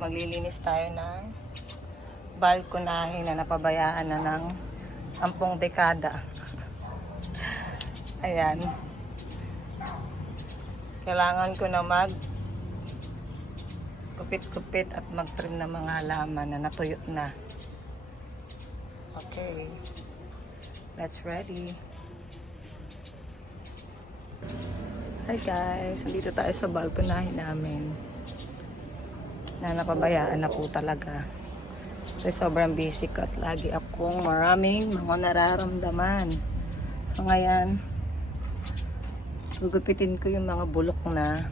maglilinis tayo ng balkonahe na napabayaan na ng 10 dekada. Ayan. Kailangan ko na kupit-kupit at mag-trim ng mga halaman na natuyot na. Okay. Let's ready. Hi guys, nandito tayo sa balkonahe namin na napabayaan na po talaga. Kasi sobrang busy ko at lagi akong maraming mga nararamdaman. So ngayon, gugupitin ko yung mga bulok na.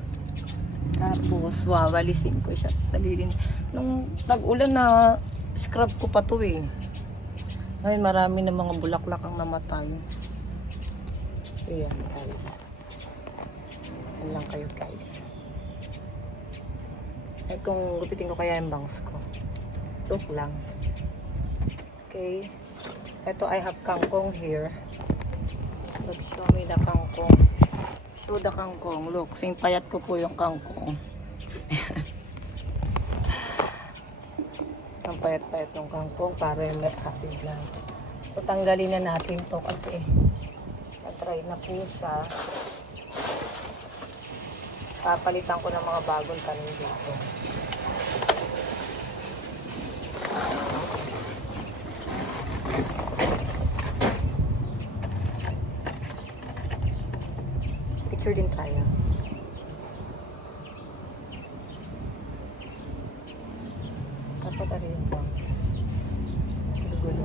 Tapos wawalisin ko siya. Dalilin. Nung nag-ulan na scrub ko pa to eh. Ngayon marami na mga bulaklak ang namatay. So yan guys. Yan lang kayo guys. Ay kung gupitin ko kaya yung bangs ko. Joke lang. Okay. Ito I have kangkong here. Look, show me the kangkong. Show the kangkong. Look, sing payat ko po yung kangkong. Ang payat-payat yung kangkong para yung happy lang. So tanggalin na natin to kasi na-try na po siya. Papalitan ko ng mga bagong tanim dito. Picture din tayo. Dapat ari yung bangs. Gulo-gulo.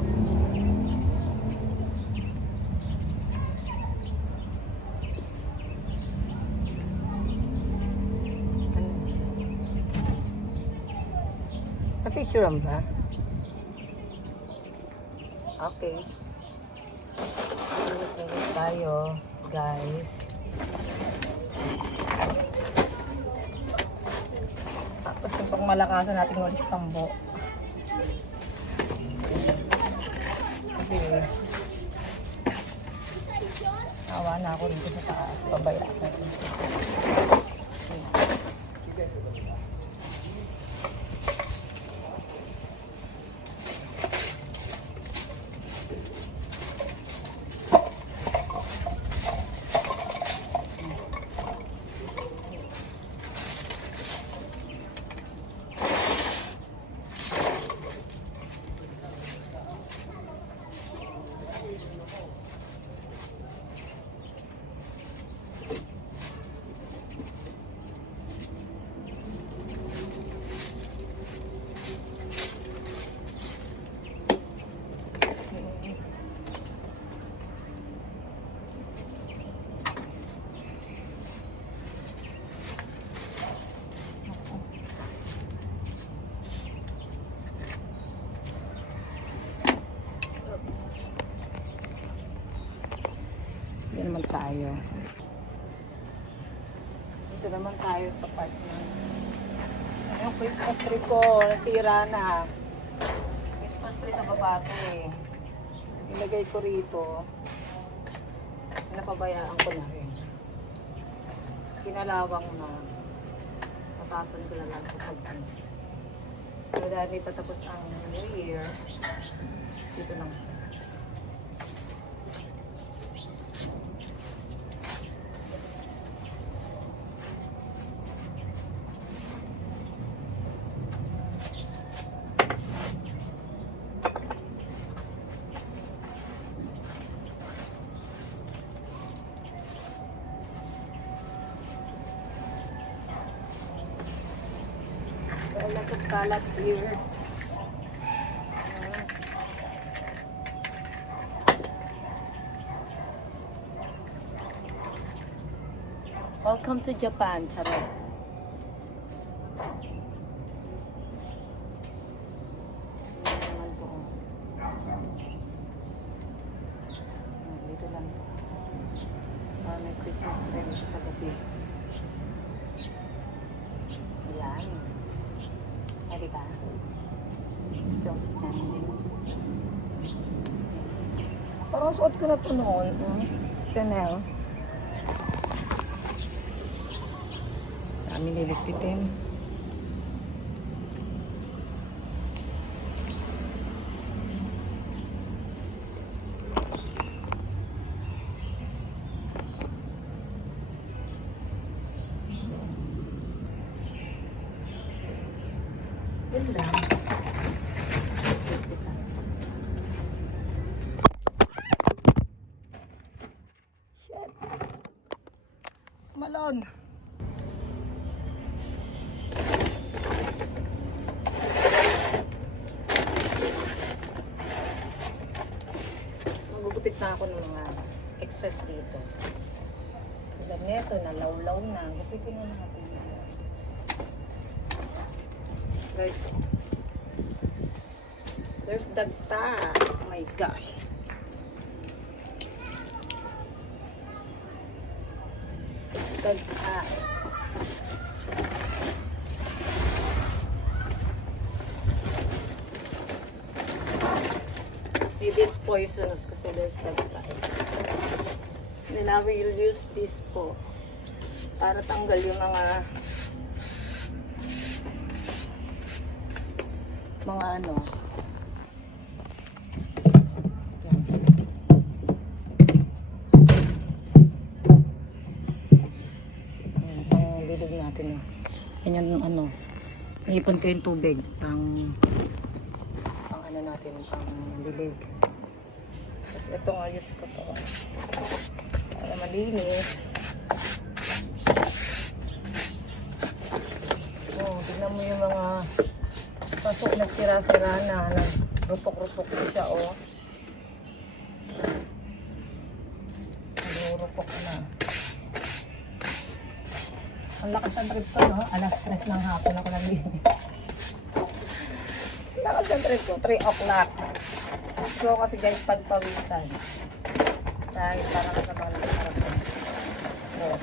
Na-picture ba? Okay. Linis tayo, guys. Tapos yung pang malakasan natin walis tambo. Kasi awa na ako dito sa taas. Pabaya ako. Dito naman tayo. Dito naman tayo sa part na. Yung Christmas tree ko, nasira na. Christmas tree sa baba to eh. Ilagay ko rito. Napabayaan ko na rin. Kinalawang na. Natapon ko na lang sa pagkan. So dahil tatapos ang New Year, dito lang siya. Wala sa kalat here. Welcome to Japan, charot. Dito lang to. May Christmas tree dito sa gabi. Ayan. Diba? Still standing. Parang suot ko na ito noon. Chanel. Dami niligpitin. lang. Shit. Malon. Magugupit na ako ng mga excess dito. Tulad nito, nalawlaw na. Gupitin na natin. Guys, there's dagta. Oh my gosh. There's dagta. Maybe it's poisonous kasi there's dagta. Then I will use this po para tanggal yung mga ano. Yan. Ayan, pang dilig natin. Ganyan yung ano. Naipon ko yung tubig. Pang ano natin, pang dilig. Tapos itong ayos ko to. Para malinis. Oh, tignan mo yung mga pasok na sira-sira na. Rupok-rupok na siya, oh. Rupok na. Ang lakas ng trip ko, no? Alas 3 ng hapon ako naglinis. Lakas ng trip ko, 3 o'clock. So, kasi guys, pagpawisan. Dahil parang sa mga nagkarapin. Oh.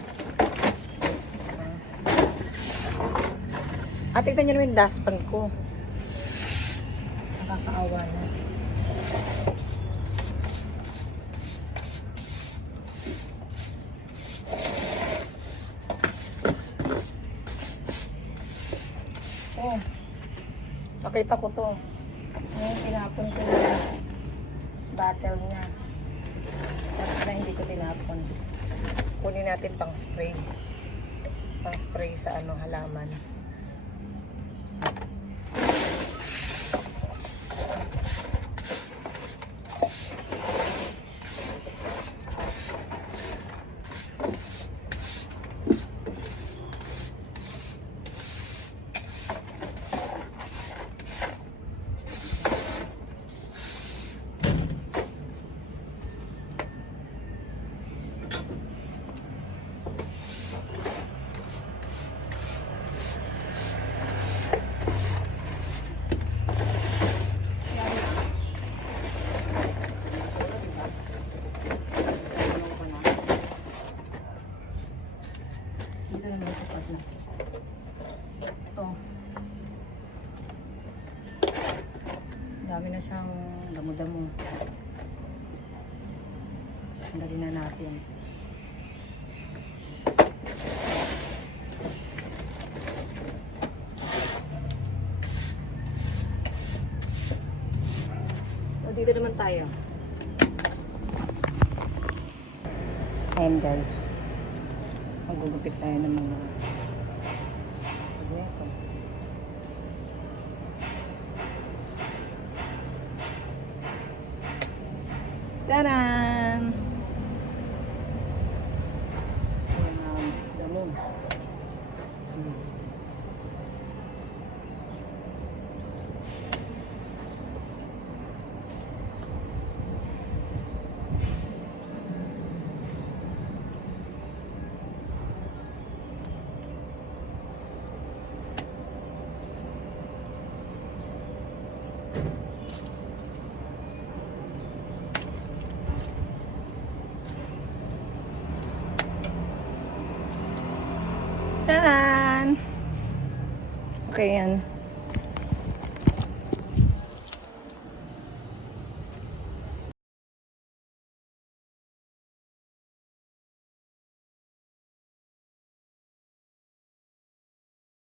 At tignan nyo naman yung dustpan ko. Nakakaawa na. Oh. Nakita ko to. Ngayon tinapon ko yung bottle niya. Kasi hindi ko tinapon. Kunin natin pang spray. Pang spray sa ano, halaman. Ito. Dami na siyang damo-damo. Dali na natin. Dito naman tayo. Ayan guys. Magugupit tayo ng mga ito. Taran! Damo. Taran! Okay yan.